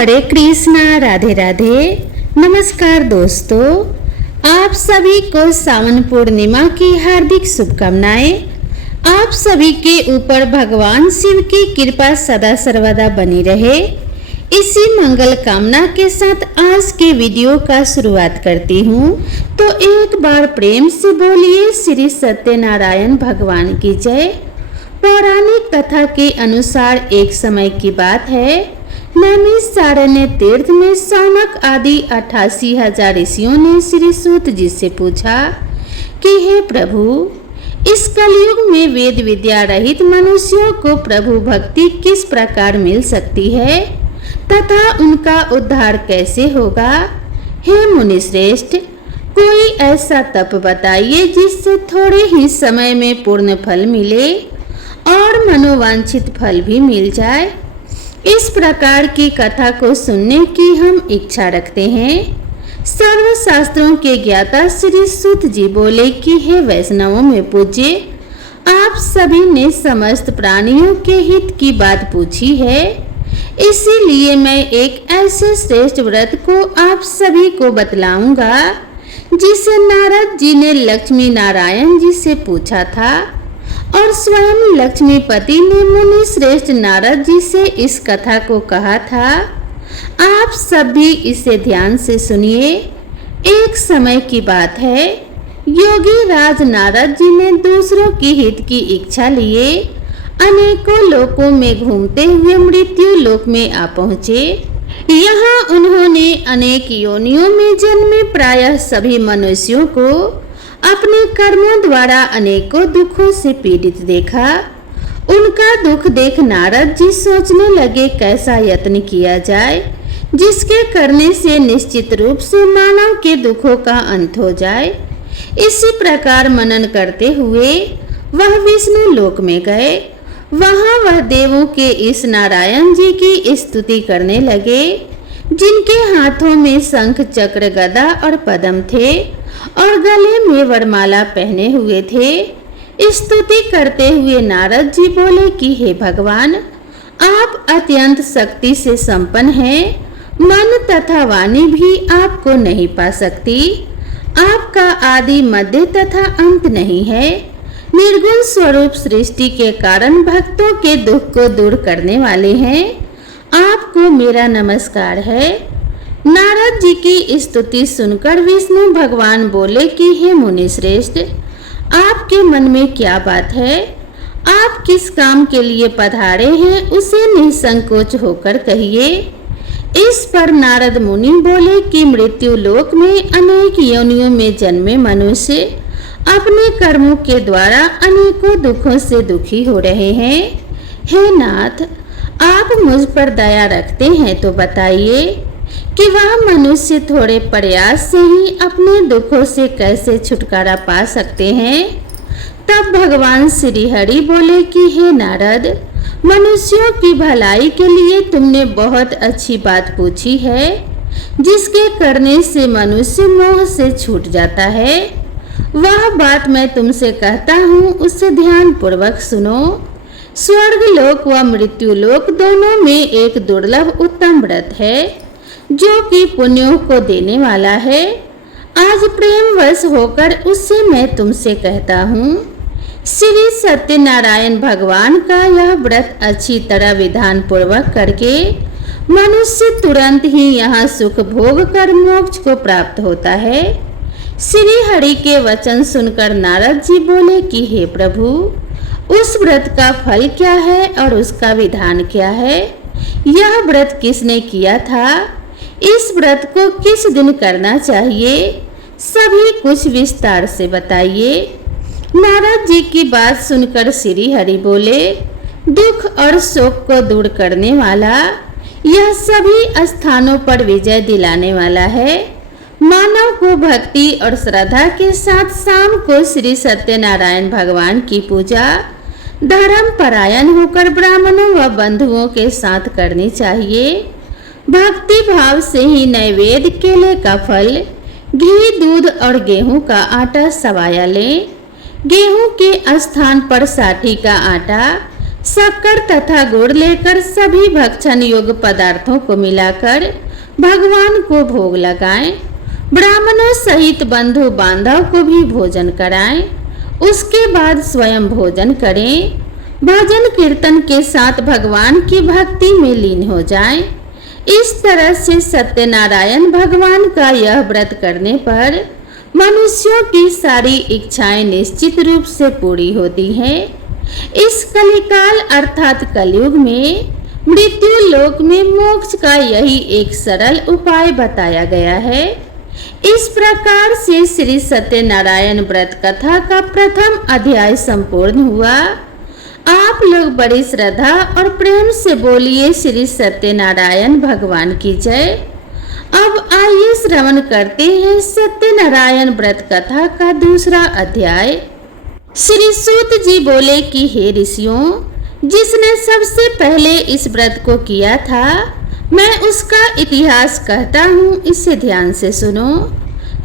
हरे कृष्णा, राधे राधे। नमस्कार दोस्तों, आप सभी को सावन पूर्णिमा की हार्दिक शुभकामनाएं। आप सभी के ऊपर भगवान शिव की कृपा सदा सर्वदा बनी रहे, इसी मंगल कामना के साथ आज के वीडियो का शुरुआत करती हूँ। तो एक बार प्रेम से बोलिए श्री सत्यनारायण भगवान की जय। पौराणिक कथा के अनुसार एक समय की बात है, नैमिषारण्य तीर्थ में शौनक आदि 88,000 ऋषियों ने श्री सूत जी से पूछा कि हे प्रभु, इस कलयुग में वेद विद्या रहित मनुष्यों को प्रभु भक्ति किस प्रकार मिल सकती है तथा उनका उद्धार कैसे होगा। हे मुनिश्रेष्ठ, कोई ऐसा तप बताइए जिससे थोड़े ही समय में पूर्ण फल मिले और मनोवांछित फल भी मिल जाए। इस प्रकार की कथा को सुनने की हम इच्छा रखते हैं। सर्व शास्त्रों के ज्ञाता श्री सूत जी बोले कि हे वैष्णवों में पूज्य, आप सभी ने समस्त प्राणियों के हित की बात पूछी है, इसीलिए मैं एक ऐसे श्रेष्ठ व्रत को आप सभी को बतलाऊंगा जिसे नारद जी ने लक्ष्मी नारायण जी से पूछा था और स्वयं लक्ष्मीपति ने मुनि श्रेष्ठ नारद जी से इस कथा को कहा था। आप सब भी इसे ध्यान से सुनिए। एक समय की बात है, योगी राज नारद जी ने दूसरों की हित की इच्छा लिए अनेकों लोकों में घूमते हुए मृत्यु लोक में आ पहुँचे। यहाँ उन्होंने अनेक योनियों में जन्मे प्रायः सभी मनुष्यों को अपने कर्मों द्वारा अनेकों दुखों से पीड़ित देखा। उनका दुख देख नारद जी सोचने लगे कैसा यत्न किया जाए जिसके करने से निश्चित रूप से मानव के दुखों का अंत हो जाए। इसी प्रकार मनन करते हुए वह विष्णु लोक में गए। वहां वह देवों के इस नारायण जी की स्तुति करने लगे, जिनके हाथों में शंख चक्र गदा और पद्म थे और गले में वरमाला पहने हुए थे। स्तुति करते हुए नारद जी बोले कि हे भगवान, आप अत्यंत शक्ति से संपन्न हैं, मन तथा वाणी भी आपको नहीं पा सकती। आपका आदि मध्य तथा अंत नहीं है। निर्गुण स्वरूप सृष्टि के कारण भक्तों के दुख को दूर करने वाले हैं। आपको मेरा नमस्कार है। नारद जी की स्तुति सुनकर विष्णु भगवान बोले कि हे मुनि श्रेष्ठ, आपके मन में क्या बात है? आप किस काम के लिए पधारे हैं उसे निसंकोच होकर कहिए। इस पर नारद मुनि बोले कि मृत्यु लोक में अनेक योनियों में जन्मे मनुष्य अपने कर्मों के द्वारा अनेकों दुखों से दुखी हो रहे हैं। हे नाथ, आप मुझ पर दया रखते हैं तो बताइए कि वह मनुष्य थोड़े प्रयास से ही अपने दुखों से कैसे छुटकारा पा सकते हैं। तब भगवान श्री हरि बोले कि हे नारद, मनुष्यों की भलाई के लिए तुमने बहुत अच्छी बात पूछी है, जिसके करने से मनुष्य मोह से छूट जाता है। वह बात मैं तुमसे कहता हूँ, उसे ध्यान पूर्वक सुनो। स्वर्ग लोक व मृत्यु लोक दोनों में एक दुर्लभ उत्तम व्रत है जो कि पुण्यों को देने वाला है। आज प्रेमवश होकर उससे मैं तुमसे कहता हूँ। श्री सत्यनारायण भगवान का यह व्रत अच्छी तरह विधान पूर्वक करके मनुष्य तुरंत ही यहाँ सुख भोग कर मोक्ष को प्राप्त होता है। श्री हरि के वचन सुनकर नारद जी बोले कि हे प्रभु, उस व्रत का फल क्या है और उसका विधान क्या है? यह व्रत किसने किया था? इस व्रत को किस दिन करना चाहिए? सभी कुछ विस्तार से बताइए। नारद जी की बात सुनकर श्री हरि बोले, दुख और शोक को दूर करने वाला, यह सभी स्थानों पर विजय दिलाने वाला है। मानव को भक्ति और श्रद्धा के साथ शाम को श्री सत्यनारायण भगवान की पूजा धर्म परायण होकर ब्राह्मणों व बंधुओं के साथ करनी चाहिए। भक्ति भाव से ही नैवेद्य केले का फल, घी, दूध और गेहूं का आटा सवाया लें। गेहूं के स्थान पर साठी का आटा, शक्कर तथा गुड़ लेकर सभी भक्षण योग्य पदार्थों को मिलाकर भगवान को भोग लगाएं। ब्राह्मणों सहित बंधु बांधव को भी भोजन कराएं। उसके बाद स्वयं भोजन करें। भजन कीर्तन के साथ भगवान की भक्ति में लीन हो जाएं। इस तरह से सत्यनारायण भगवान का यह व्रत करने पर मनुष्यों की सारी इच्छाएं निश्चित रूप से पूरी होती हैं। इस कलिकाल अर्थात कलयुग में मृत्यु लोक में मोक्ष का यही एक सरल उपाय बताया गया है। इस प्रकार से श्री सत्यनारायण व्रत कथा का प्रथम अध्याय संपूर्ण हुआ। आप लोग बड़ी श्रद्धा और प्रेम से बोलिए श्री सत्यनारायण भगवान की जय। अब आइए श्रवण करते हैं सत्यनारायण व्रत कथा का दूसरा अध्याय। श्री सूत जी बोले कि हे ऋषियों, जिसने सबसे पहले इस व्रत को किया था, मैं उसका इतिहास कहता हूँ, इसे ध्यान से सुनो।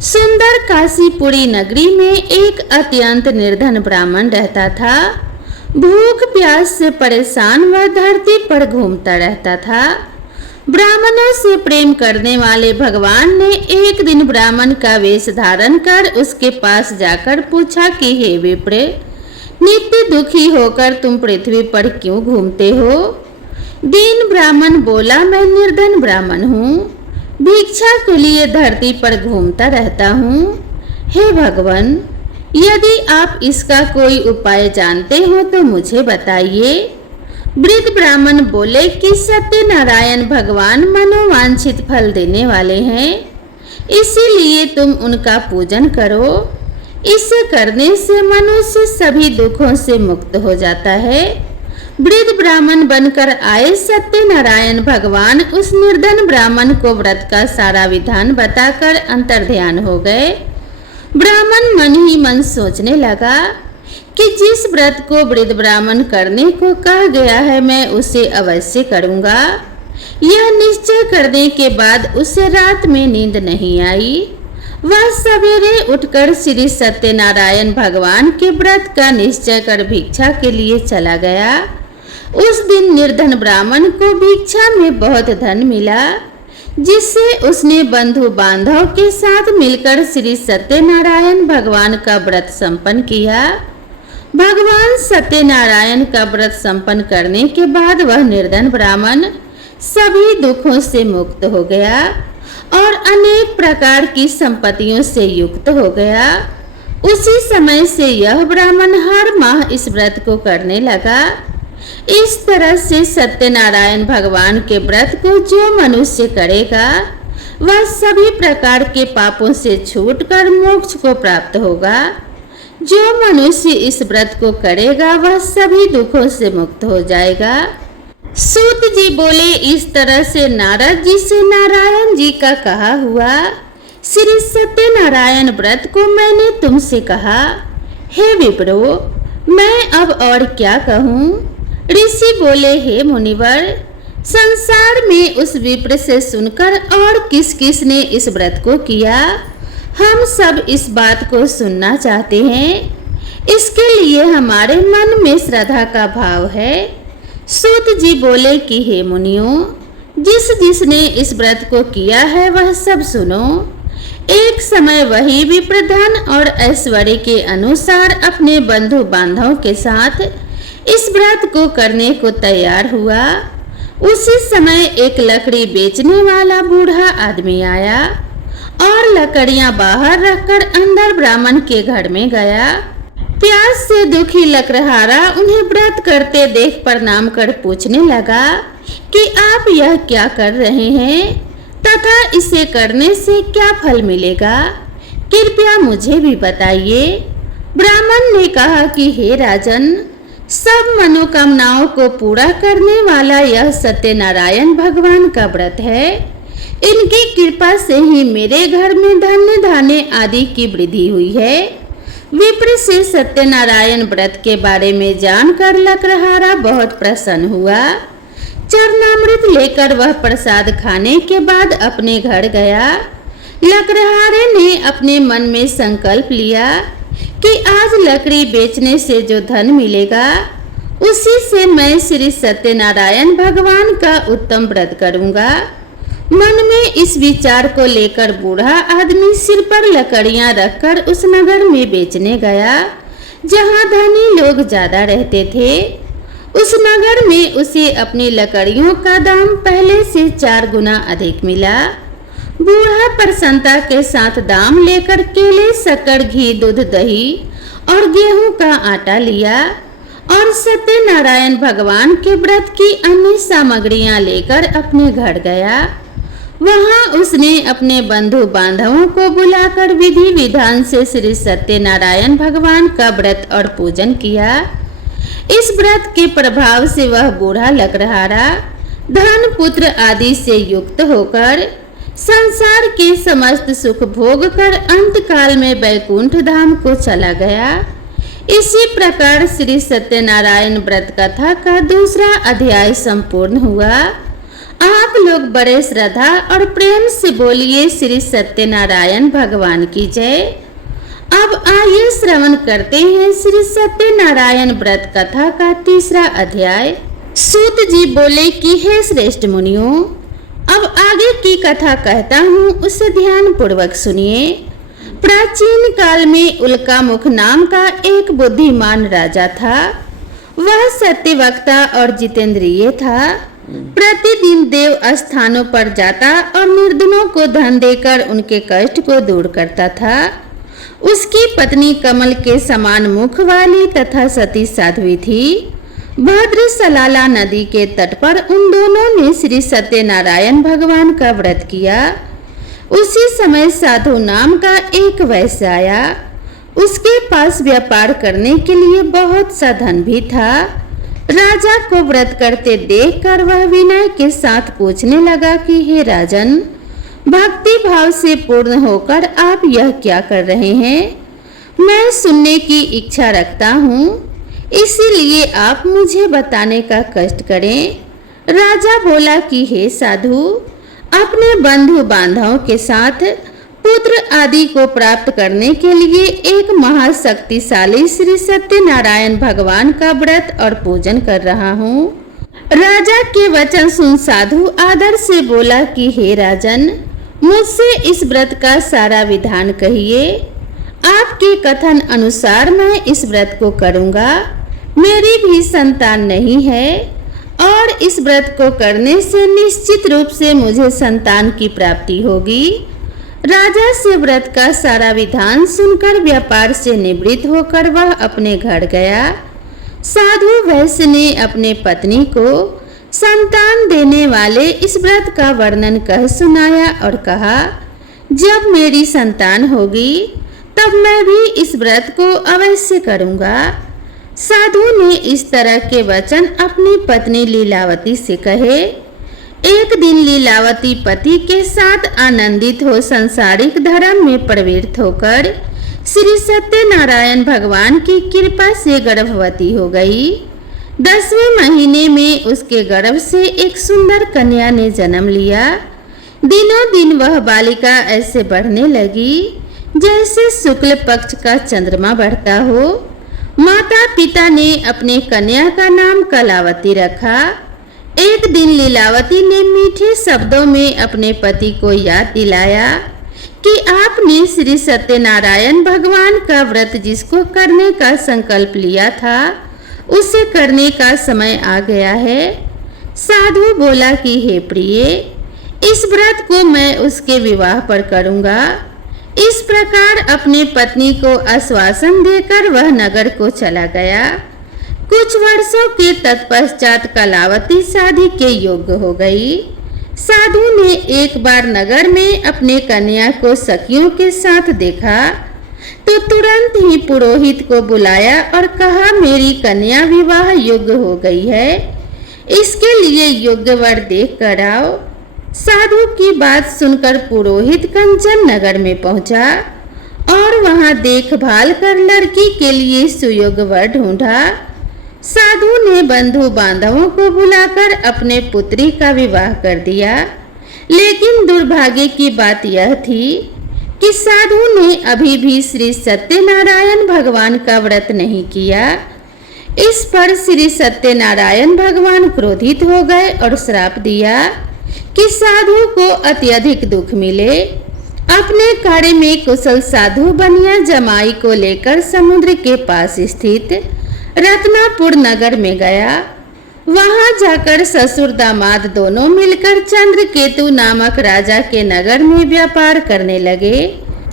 सुंदर काशीपुरी नगरी में एक अत्यंत निर्धन ब्राह्मण रहता था। भूख प्यास से परेशान वह धरती पर घूमता रहता था। ब्राह्मणों से प्रेम करने वाले भगवान ने एक दिन ब्राह्मण का वेश धारण कर उसके पास जाकर पूछा कि हे विप्र, नित्य दुखी होकर तुम पृथ्वी पर क्यों घूमते हो? दीन ब्राह्मण बोला, मैं निर्धन ब्राह्मण हूँ, भिक्षा के लिए धरती पर घूमता रहता हूँ। हे भगवान, यदि आप इसका कोई उपाय जानते हो तो मुझे बताइए। वृद्ध ब्राह्मण बोले कि सत्यनारायण भगवान मनोवांछित फल देने वाले हैं, इसीलिए तुम उनका पूजन करो। इसे करने से मनुष्य सभी दुखों से मुक्त हो जाता है। वृद्ध ब्राह्मण बनकर आए सत्यनारायण भगवान उस निर्धन ब्राह्मण को व्रत का सारा विधान बताकर अंतर्ध्यान हो गए। ब्राह्मण मन ही मन सोचने लगा कि जिस व्रत को वृद्ध ब्राह्मण करने को कहा गया है, मैं उसे अवश्य करूंगा। यह निश्चय करने के बाद उसे रात में नींद नहीं आई। वह सवेरे उठकर श्री सत्यनारायण भगवान के व्रत का निश्चय कर भिक्षा के लिए चला गया। उस दिन निर्धन ब्राह्मण को भिक्षा में बहुत धन मिला, जिससे उसने बंधु बांधव के साथ मिलकर श्री सत्यनारायण भगवान का व्रत संपन्न किया। भगवान सत्यनारायण का व्रत संपन्न करने के बाद वह निर्धन ब्राह्मण सभी दुखों से मुक्त हो गया और अनेक प्रकार की संपत्तियों से युक्त हो गया। उसी समय से यह ब्राह्मण हर माह इस व्रत को करने लगा। इस तरह से सत्यनारायण भगवान के व्रत को जो मनुष्य करेगा, वह सभी प्रकार के पापों से छूटकर मोक्ष को प्राप्त होगा। जो मनुष्य इस व्रत को करेगा, वह सभी दुखों से मुक्त हो जाएगा। सूत जी बोले, इस तरह से नारद जी से नारायण जी का कहा हुआ श्री सत्यनारायण व्रत को मैंने तुमसे कहा। हे विप्रो, मैं अब और क्या कहूँ? ऋषि बोले, हे मुनिवर, संसार में उस विप्र से सुनकर और किस किस ने इस व्रत को किया, हम सब इस बात को सुनना चाहते हैं। इसके लिए हमारे मन में श्रद्धा का भाव है। सूत जी बोले कि हे मुनियों, जिस जिसने इस व्रत को किया है वह सब सुनो। एक समय वही विप्र धन और ऐश्वर्य के अनुसार अपने बंधु बांधव के साथ इस व्रत को करने को तैयार हुआ। उसी समय एक लकड़ी बेचने वाला बूढ़ा आदमी आया और लकड़ियां बाहर रखकर अंदर ब्राह्मण के घर में गया। प्यास से दुखी लकड़हारा उन्हें व्रत करते देख प्रणाम कर पूछने लगा कि आप यह क्या कर रहे हैं तथा इसे करने से क्या फल मिलेगा, कृपया मुझे भी बताइए। ब्राह्मण ने कहा कि हे राजन, सब मनोकामनाओं को पूरा करने वाला यह सत्यनारायण भगवान का व्रत है। इनकी कृपा से ही मेरे घर में धन्य धान्य आदि की वृद्धि हुई है। विप्र से सत्यनारायण व्रत के बारे में जानकर लकड़हारा बहुत प्रसन्न हुआ। चरणामृत लेकर वह प्रसाद खाने के बाद अपने घर गया। लकड़हारे ने अपने मन में संकल्प लिया कि आज लकड़ी बेचने से जो धन मिलेगा उसी से मैं श्री सत्यनारायण भगवान का उत्तम व्रत करूंगा। मन में इस विचार को लेकर बूढ़ा आदमी सिर पर लकड़ियां रखकर उस नगर में बेचने गया जहां धनी लोग ज्यादा रहते थे। उस नगर में उसे अपनी लकड़ियों का दाम पहले से 4 गुना अधिक मिला। बूढ़ा प्रसन्नता के साथ दाम लेकर केले, शक्कर, घी, दूध, दही और गेहूं का आटा लिया और सत्यनारायण भगवान के व्रत की अन्य सामग्रियां लेकर अपने घर गया। वहां उसने अपने बंधु बांधवों को बुलाकर विधि विधान से श्री सत्यनारायण भगवान का व्रत और पूजन किया। इस व्रत के प्रभाव से वह बूढ़ा लकड़हारा धन, पुत्र आदि से युक्त होकर संसार के समस्त सुख भोग कर अंत काल में बैकुंठ धाम को चला गया। इसी प्रकार श्री सत्यनारायण व्रत कथा का दूसरा अध्याय संपूर्ण हुआ। आप लोग बड़े श्रद्धा और प्रेम से बोलिए श्री सत्यनारायण भगवान की जय। अब आइए श्रवण करते हैं श्री सत्यनारायण व्रत कथा का तीसरा अध्याय। सूत जी बोले कि हे श्रेष्ठ मुनियों, अब आगे की कथा कहता हूँ, उसे ध्यान पूर्वक सुनिए। प्राचीन काल में उल्कामुख नाम का एक बुद्धिमान राजा था। वह सत्यवक्ता और जितेंद्रिय था। प्रतिदिन देव स्थानों पर जाता और निर्धनों को धन देकर उनके कष्ट को दूर करता था। उसकी पत्नी कमल के समान मुख वाली तथा सती साध्वी थी। भद्र सलाला नदी के तट पर उन दोनों ने श्री सत्यनारायण भगवान का व्रत किया। उसी समय साधु नाम का एक वैश्य आया। उसके पास व्यापार करने के लिए बहुत सा धन भी था। राजा को व्रत करते देखकर वह विनय के साथ पूछने लगा कि हे राजन, भक्ति भाव से पूर्ण होकर आप यह क्या कर रहे हैं? मैं सुनने की इच्छा रखता हूँ, इसीलिए आप मुझे बताने का कष्ट करें। राजा बोला कि हे साधु, अपने बंधु बांधवों के साथ पुत्र आदि को प्राप्त करने के लिए एक महाशक्तिशाली श्री सत्यनारायण भगवान का व्रत और पूजन कर रहा हूँ। राजा के वचन सुन साधु आदर से बोला कि हे राजन, मुझसे इस व्रत का सारा विधान कहिए। आपके कथन अनुसार मैं इस व्रत को करूँगा। मेरी भी संतान नहीं है और इस व्रत को करने से निश्चित रूप से मुझे संतान की प्राप्ति होगी। राजा से व्रत का सारा विधान सुनकर व्यापार से निवृत्त होकर वह अपने घर गया। साधु वैश्य ने अपने पत्नी को संतान देने वाले इस व्रत का वर्णन कह सुनाया और कहा, जब मेरी संतान होगी तब मैं भी इस व्रत को अवश्य करूँगा। साधु ने इस तरह के वचन अपनी पत्नी लीलावती से कहे। एक दिन लीलावती पति के साथ आनंदित हो संसारिक धर्म में प्रवृत्त होकर श्री सत्यनारायण भगवान की कृपा से गर्भवती हो गई। 10वें महीने में उसके गर्भ से एक सुंदर कन्या ने जन्म लिया। दिनों दिन वह बालिका ऐसे बढ़ने लगी जैसे शुक्ल पक्ष का चंद्रमा बढ़ता हो। माता पिता ने अपने कन्या का नाम कलावती रखा। एक दिन लीलावती ने मीठे शब्दों में अपने पति को याद दिलाया कि आपने श्री सत्यनारायण भगवान का व्रत जिसको करने का संकल्प लिया था, उसे करने का समय आ गया है। साधु बोला कि हे प्रिय, इस व्रत को मैं उसके विवाह पर करूँगा। इस प्रकार अपनी पत्नी को आश्वासन देकर वह नगर को चला गया। कुछ वर्षों के तत्पश्चात कलावती शादी के योग्य हो गई। साधु ने एक बार नगर में अपने कन्या को सखियों के साथ देखा तो तुरंत ही पुरोहित को बुलाया और कहा, मेरी कन्या विवाह योग्य हो गई है, इसके लिए योग्य वर देख कर आओ। साधु की बात सुनकर पुरोहित कंचन नगर में पहुंचा और वहां देखभाल कर लड़की के लिए सुयोग्य वर ढूंढा। साधु ने बंधु बांधवों को बुलाकर अपने पुत्री का विवाह कर दिया। लेकिन दुर्भाग्य की बात यह थी कि साधु ने अभी भी श्री सत्यनारायण भगवान का व्रत नहीं किया। इस पर श्री सत्यनारायण भगवान क्रोधित हो गए और श्राप दिया कि साधु को अत्यधिक दुख मिले। अपने कार्य में कुशल साधु बनिया जमाई को लेकर समुद्र के पास स्थित रत्नापुर नगर में गया। वहां जाकर ससुर दामाद दोनों मिलकर चंद्रकेतु नामक राजा के नगर में व्यापार करने लगे।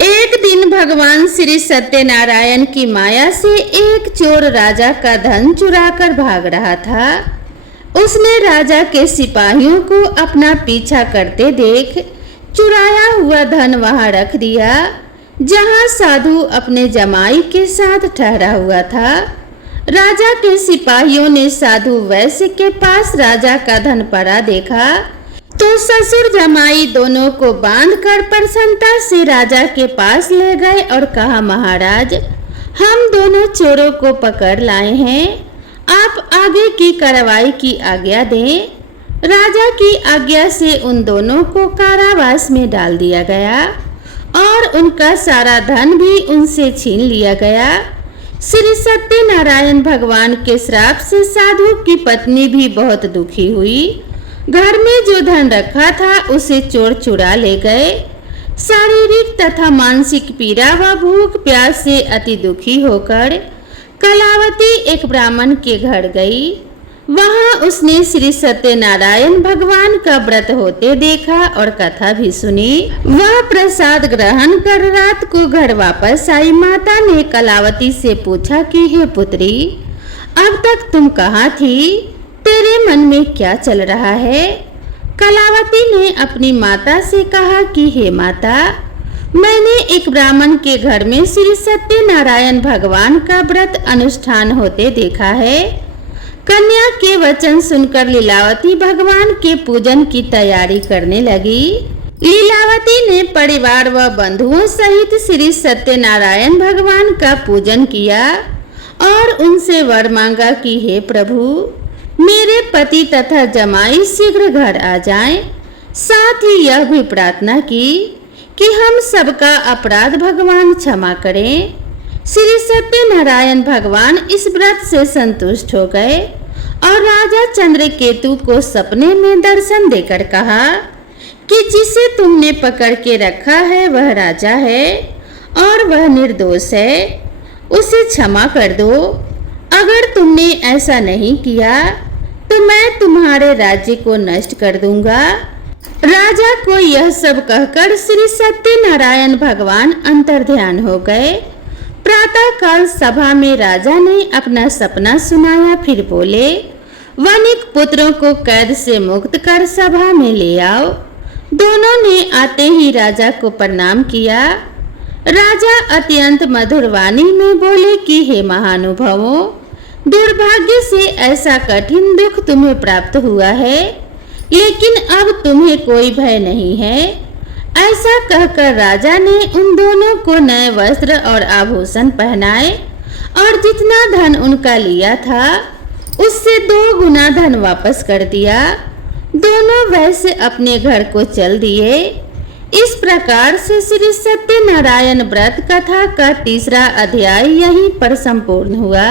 एक दिन भगवान श्री सत्यनारायण की माया से एक चोर राजा का धन चुराकर भाग रहा था। उसने राजा के सिपाहियों को अपना पीछा करते देख चुराया हुआ धन वहां रख दिया, जहां साधु अपने जमाई के साथ ठहरा हुआ था। राजा के सिपाहियों ने साधु वैश्य के पास राजा का धन पड़ा देखा तो ससुर जमाई दोनों को बांधकर प्रसन्नता से राजा के पास ले गए और कहा, महाराज, हम दोनों चोरों को पकड़ लाए हैं, आप आगे की कार्रवाई की आज्ञा दें। राजा की आज्ञा से उन दोनों को कारावास में डाल दिया गया और उनका सारा धन भी उनसे छीन लिया गया। श्री सत्यनारायण भगवान के श्राप से साधु की पत्नी भी बहुत दुखी हुई। घर में जो धन रखा था उसे चोर चुरा ले गए। शारीरिक तथा मानसिक पीड़ा व भूख प्यास से अति दुखी होकर कलावती एक ब्राह्मण के घर गई। वहां उसने श्री सत्यनारायण भगवान का व्रत होते देखा और कथा भी सुनी। वह प्रसाद ग्रहण कर रात को घर वापस आई। माता ने कलावती से पूछा कि हे पुत्री, अब तक तुम कहाँ थी? तेरे मन में क्या चल रहा है? कलावती ने अपनी माता से कहा कि हे माता, मैंने एक ब्राह्मण के घर में श्री सत्यनारायण भगवान का व्रत अनुष्ठान होते देखा है। कन्या के वचन सुनकर लीलावती भगवान के पूजन की तैयारी करने लगी। लीलावती ने परिवार व बंधुओं सहित श्री सत्यनारायण भगवान का पूजन किया और उनसे वर मांगा कि हे प्रभु, मेरे पति तथा जमाई शीघ्र घर आ जाएं। साथ ही यह भी प्रार्थना की कि हम सबका अपराध भगवान क्षमा करें। श्री सत्यनारायण भगवान इस व्रत से संतुष्ट हो गए और राजा चंद्रकेतु को सपने में दर्शन देकर कहा कि जिसे तुमने पकड़ के रखा है वह राजा है और वह निर्दोष है, उसे क्षमा कर दो। अगर तुमने ऐसा नहीं किया तो मैं तुम्हारे राज्य को नष्ट कर दूंगा। राजा को यह सब कहकर श्री सत्यनारायण भगवान अंतर्ध्यान हो गए। प्रातः काल सभा में राजा ने अपना सपना सुनाया। फिर बोले, वनिक पुत्रों को कैद से मुक्त कर सभा में ले आओ। दोनों ने आते ही राजा को प्रणाम किया। राजा अत्यंत मधुर वाणी में बोले कि हे महानुभावों, दुर्भाग्य से ऐसा कठिन दुख तुम्हें प्राप्त हुआ है, लेकिन अब तुम्हें कोई भय नहीं है। ऐसा कहकर राजा ने उन दोनों को नए वस्त्र और आभूषण पहनाए और जितना धन उनका लिया था उससे 2 गुना धन वापस कर दिया। दोनों वैसे अपने घर को चल दिए। इस प्रकार से श्री सत्यनारायण व्रत कथा का 3रा अध्याय यहीं पर संपूर्ण हुआ।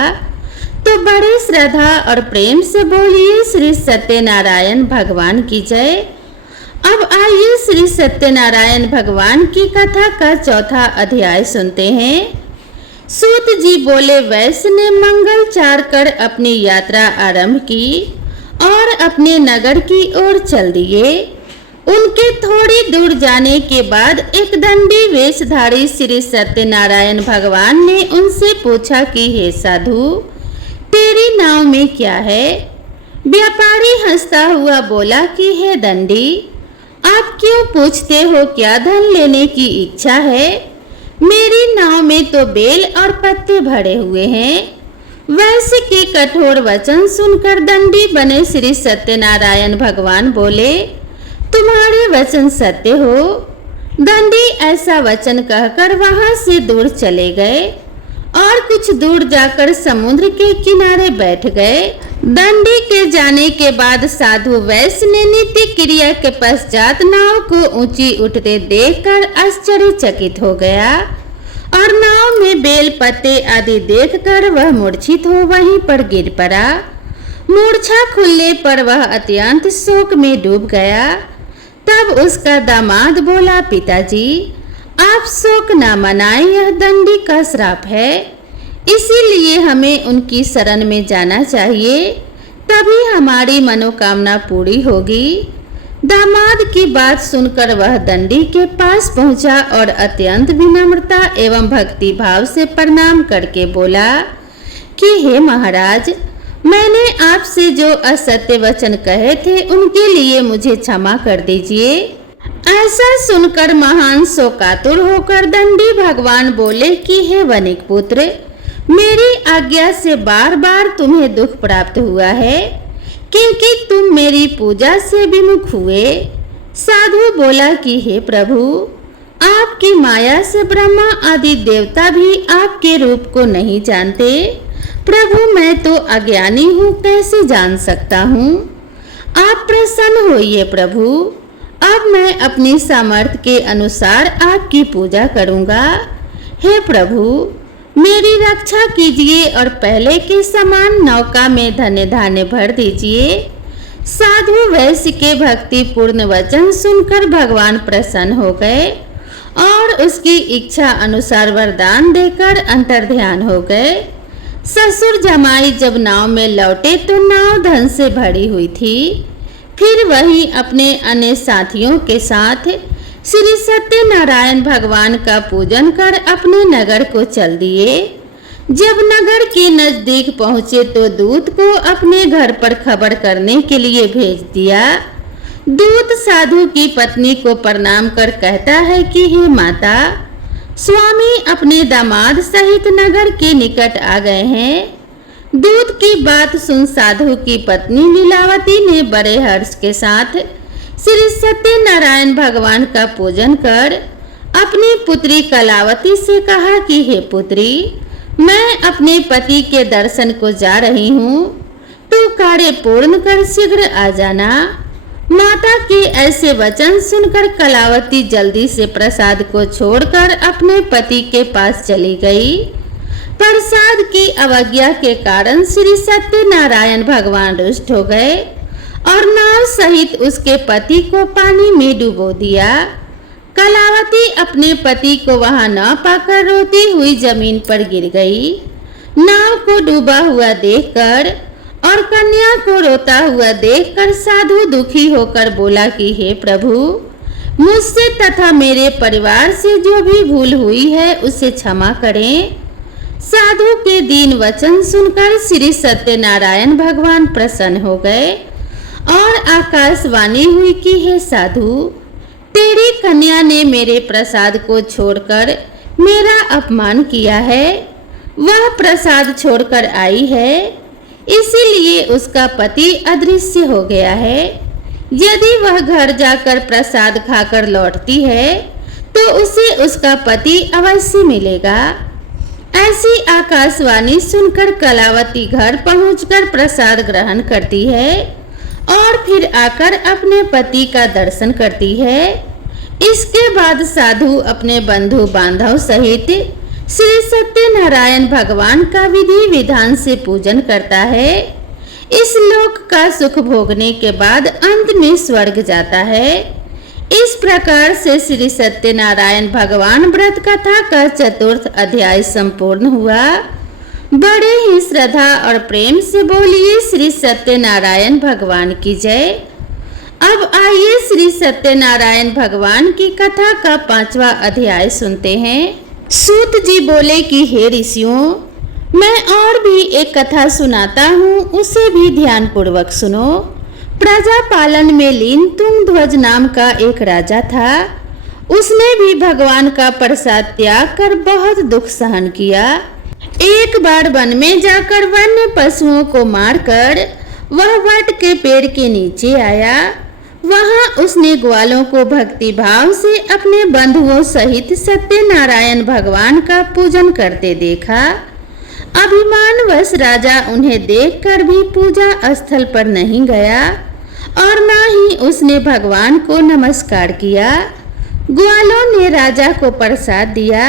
तो बड़े श्रद्धा और प्रेम से बोलिए श्री सत्यनारायण भगवान की जय। अब आइए श्री सत्यनारायण भगवान की कथा का 4था अध्याय सुनते हैं। सूत जी बोले, वैश्य ने मंगल चार कर अपनी यात्रा आरंभ की और अपने नगर की ओर चल दिए। उनके थोड़ी दूर जाने के बाद एक दंडी वेशधारी श्री सत्यनारायण भगवान ने उनसे पूछा कि हे साधु, तेरी नाव में क्या है? व्यापारी हंसता हुआ बोला कि हे दंडी, आप क्यों पूछते हो, क्या धन लेने की इच्छा है? मेरी नाव में तो बेल और पत्ते भरे हुए हैं। वैश्य के कठोर वचन सुनकर दंडी बने श्री सत्यनारायण भगवान बोले, तुम्हारे वचन सत्य हो। दंडी ऐसा वचन कहकर वहां से दूर चले गए और कुछ दूर जाकर समुद्र के किनारे बैठ गए। दंडी के जाने के बाद साधु वैश्य ने नित्य क्रिया के पश्चात नाव को ऊंची उठते देखकर आश्चर्यचकित हो गया और नाव में बेल पत्ते आदि देखकर वह मूर्छित हो वहीं पर गिर पड़ा। मूर्छा खुलने पर वह अत्यंत शोक में डूब गया। तब उसका दामाद बोला, पिताजी आप शोक न मनाएं, यह दंडी का श्राप है, इसीलिए हमें उनकी शरण में जाना चाहिए, तभी हमारी मनोकामना पूरी होगी। दामाद की बात सुनकर वह दंडी के पास पहुंचा और अत्यंत विनम्रता एवं भक्ति भाव से प्रणाम करके बोला कि हे महाराज, मैंने आपसे जो असत्य वचन कहे थे उनके लिए मुझे क्षमा कर दीजिए। ऐसा सुनकर महान शोकातुर होकर दंडी भगवान बोले कि हे वनिक पुत्र, मेरी आज्ञा से बार बार तुम्हें दुख प्राप्त हुआ है, क्योंकि तुम मेरी पूजा से विमुख हुए। साधु बोला कि हे प्रभु, आपकी माया से ब्रह्मा आदि देवता भी आपके रूप को नहीं जानते। प्रभु मैं तो अज्ञानी हूँ, कैसे जान सकता हूँ? आप प्रसन्न होइए प्रभु, अब मैं अपनी सामर्थ्य के अनुसार आपकी पूजा करूँगा। हे प्रभु, मेरी रक्षा कीजिए और पहले के समान नौका में धन्य धान्य भर दीजिए। साधु वैश्य के भक्ति पूर्ण वचन सुनकर भगवान प्रसन्न हो गए और उसकी इच्छा अनुसार वरदान देकर अंतर्ध्यान हो गए। ससुर जमाई जब नाव में लौटे तो नाव धन से भरी हुई थी। फिर वही अपने अन्य साथियों के साथ श्री सत्यनारायण भगवान का पूजन कर अपने नगर को चल दिए। जब नगर के नजदीक पहुँचे तो दूत को अपने घर पर खबर करने के लिए भेज दिया। दूत साधु की पत्नी को प्रणाम कर कहता है कि हे माता, स्वामी अपने दामाद सहित नगर के निकट आ गए हैं। दूत की बात सुन साधु की पत्नी लीलावती ने बड़े हर्ष के साथ श्री सत्यनारायण भगवान का पूजन कर अपनी पुत्री कलावती से कहा कि हे पुत्री, मैं अपने पति के दर्शन को जा रही हूँ, तू कार्य पूर्ण कर शीघ्र आ जाना। माता के ऐसे वचन सुनकर कलावती जल्दी से प्रसाद को छोड़कर अपने पति के पास चली गई। प्रसाद की अवज्ञा के कारण श्री सत्यनारायण भगवान रुष्ट हो गए और नाव सहित उसके पति को पानी में डुबो दिया। कलावती अपने पति को वहां न पाकर रोती हुई जमीन पर गिर गई। नाव को डूबा हुआ देखकर और कन्या को रोता हुआ देखकर साधु दुखी होकर बोला कि हे प्रभु, मुझसे तथा मेरे परिवार से जो भी भूल हुई है उसे क्षमा करें। साधु के दीन वचन सुनकर श्री सत्यनारायण भगवान प्रसन्न हो गए और आकाशवाणी हुई कि हे साधु, तेरी कन्या ने मेरे प्रसाद को छोड़कर मेरा अपमान किया है। वह प्रसाद छोड़कर आई है, इसीलिए उसका पति अदृश्य हो गया है। यदि वह घर जाकर प्रसाद खाकर लौटती है तो उसे उसका पति अवश्य मिलेगा। ऐसी आकाशवाणी सुनकर कलावती घर पहुंचकर प्रसाद ग्रहण करती है और फिर आकर अपने पति का दर्शन करती है। इसके बाद साधु अपने बंधु बांधव सहित श्री सत्यनारायण भगवान का विधि विधान से पूजन करता है। इस लोक का सुख भोगने के बाद अंत में स्वर्ग जाता है। इस प्रकार से श्री सत्यनारायण भगवान व्रत कथा का चतुर्थ अध्याय संपूर्ण हुआ। बड़े ही श्रद्धा और प्रेम से बोलिए श्री सत्यनारायण भगवान की जय। अब आइए श्री सत्यनारायण भगवान की कथा का 5वां अध्याय सुनते हैं। सूत जी बोले कि हे ऋषियों, मैं और भी एक कथा सुनाता हूँ, उसे भी ध्यान पूर्वक सुनो। प्रजा पालन में लीन तुंगध्वज नाम का एक राजा था। उसने भी भगवान का प्रसाद त्याग कर बहुत दुख सहन किया। एक बार वन में जाकर वन्य पशुओं को मारकर वह वट के पेड़ के नीचे आया। वहां उसने ग्वालों को भक्ति भाव से अपने बंधुओं सहित सत्यनारायण भगवान का पूजन करते देखा। अभिमानवश राजा उन्हें देखकर भी पूजा स्थल पर नहीं गया और न ही उसने भगवान को नमस्कार किया। ग्वालों ने राजा को प्रसाद दिया,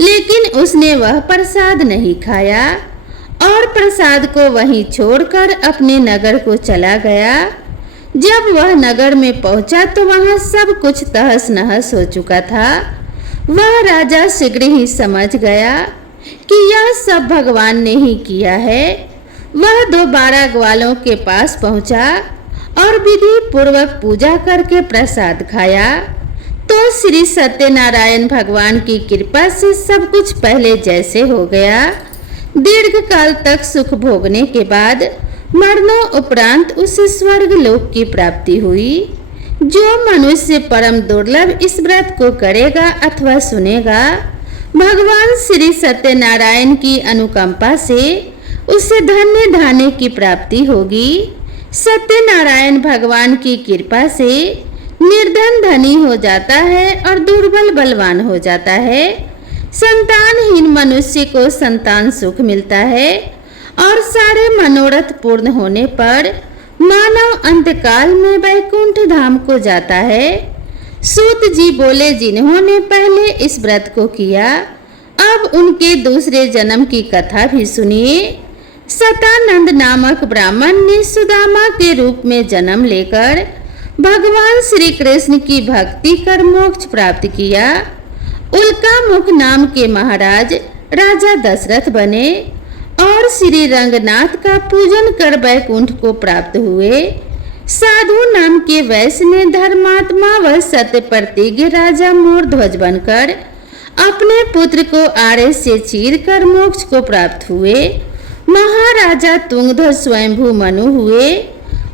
लेकिन उसने वह प्रसाद नहीं खाया और प्रसाद को वहीं छोड़कर अपने नगर को चला गया। जब वह नगर में पहुंचा तो वहां सब कुछ तहस नहस हो चुका था। वह राजा शीघ्र ही समझ गया कि यह सब भगवान ने ही किया है। वह दोबारा ग्वालों के पास पहुंचा और विधि पूर्वक पूजा करके प्रसाद खाया तो श्री सत्यनारायण भगवान की कृपा से सब कुछ पहले जैसे हो गया। दीर्घ काल तक सुख भोगने के बाद मरणों उपरांत उसे स्वर्ग लोक की प्राप्ति हुई। जो मनुष्य परम दुर्लभ इस व्रत को करेगा अथवा सुनेगा, भगवान श्री सत्यनारायण की अनुकंपा से उसे धन्य धान्य की प्राप्ति होगी। सत्यनारायण भगवान की कृपा से निर्धन धनी हो जाता है और दुर्बल बलवान हो जाता है। संतानहीन मनुष्य को संतान सुख मिलता है और सारे मनोरथ पूर्ण होने पर मानव अंतकाल में वैकुंठ धाम को जाता है। सूत जी बोले, जिन्होंने पहले इस व्रत को किया अब उनके दूसरे जन्म की कथा भी सुनिए। सतानंद नामक ब्राह्मण ने सुदामा के रूप में जन्म लेकर भगवान श्री कृष्ण की भक्ति कर मोक्ष प्राप्त किया। उल्कामुख नाम के महाराज राजा दशरथ बने और श्री रंगनाथ का पूजन कर वैकुंठ को प्राप्त हुए। साधु नाम के वैश्य ने धर्मात्मा व सत्य प्रतिज्ञ राजा मोरध्वज बनकर अपने पुत्र को आड़े से चीर कर मोक्ष को प्राप्त हुए। महाराजा तुंगध्वज स्वयंभू मनु हुए।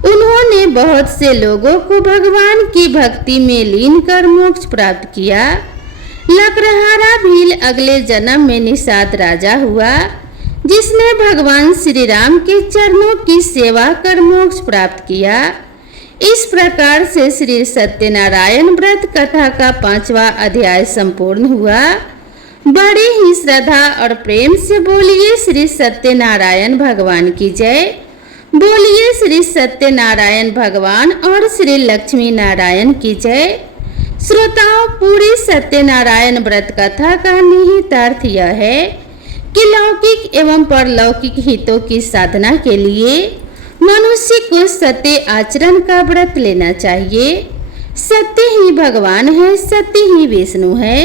उन्होंने बहुत से लोगों को भगवान की भक्ति में लीन कर मोक्ष प्राप्त किया। लकड़हारा भील अगले जन्म में निषाद राजा हुआ, जिसने भगवान श्री राम के चरणों की सेवा कर मोक्ष प्राप्त किया। इस प्रकार से श्री सत्यनारायण व्रत कथा का 5वां अध्याय संपूर्ण हुआ। बड़ी ही श्रद्धा और प्रेम से बोलिए श्री सत्यनारायण भगवान की जय। बोलिए श्री सत्यनारायण भगवान और श्री लक्ष्मी नारायण की जय। श्रोताओं, पूरी सत्यनारायण व्रत कथा का निहितार्थ यह है कि लौकिक एवं परलौकिक हितों की साधना के लिए मनुष्य को सत्य आचरण का व्रत लेना चाहिए। सत्य ही भगवान है, सत्य ही विष्णु है।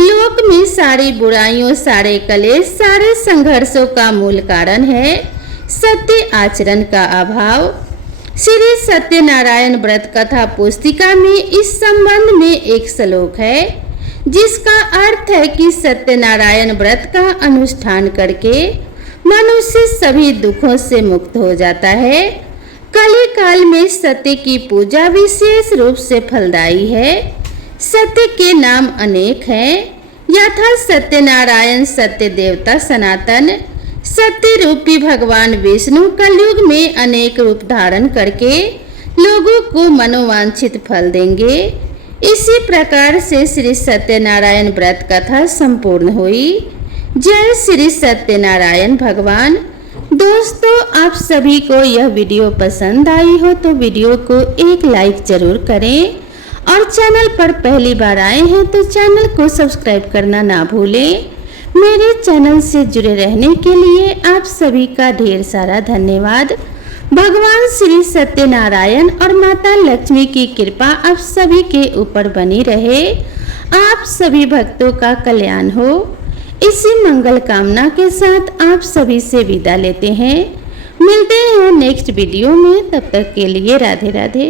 लोक में सारी बुराइयों, सारे कलेश, सारे संघर्षों का मूल कारण है सत्य आचरण का अभाव। श्री सत्यनारायण व्रत कथा पुस्तिका में इस संबंध में एक श्लोक है, जिसका अर्थ है कि सत्यनारायण व्रत का अनुष्ठान करके मनुष्य सभी दुखों से मुक्त हो जाता है। कली काल में सत्य की पूजा विशेष रूप से फलदायी है। सत्य के नाम अनेक हैं, यथा सत्यनारायण, सत्य देवता सनातन, सत्य रूपी भगवान विष्णु कलयुग में अनेक रूप धारण करके लोगों को मनोवांछित फल देंगे। इसी प्रकार से श्री सत्यनारायण व्रत कथा संपूर्ण हुई। जय श्री सत्यनारायण भगवान। दोस्तों, आप सभी को यह वीडियो पसंद आई हो तो वीडियो को एक लाइक जरूर करें और चैनल पर पहली बार आए हैं तो चैनल को सब्सक्राइब करना ना भूलें। मेरे चैनल से जुड़े रहने के लिए आप सभी का ढेर सारा धन्यवाद। भगवान श्री सत्यनारायण और माता लक्ष्मी की कृपा आप सभी के ऊपर बनी रहे। आप सभी भक्तों का कल्याण हो। इसी मंगल कामना के साथ आप सभी से विदा लेते हैं। मिलते हैं नेक्स्ट वीडियो में, तब तक के लिए राधे राधे।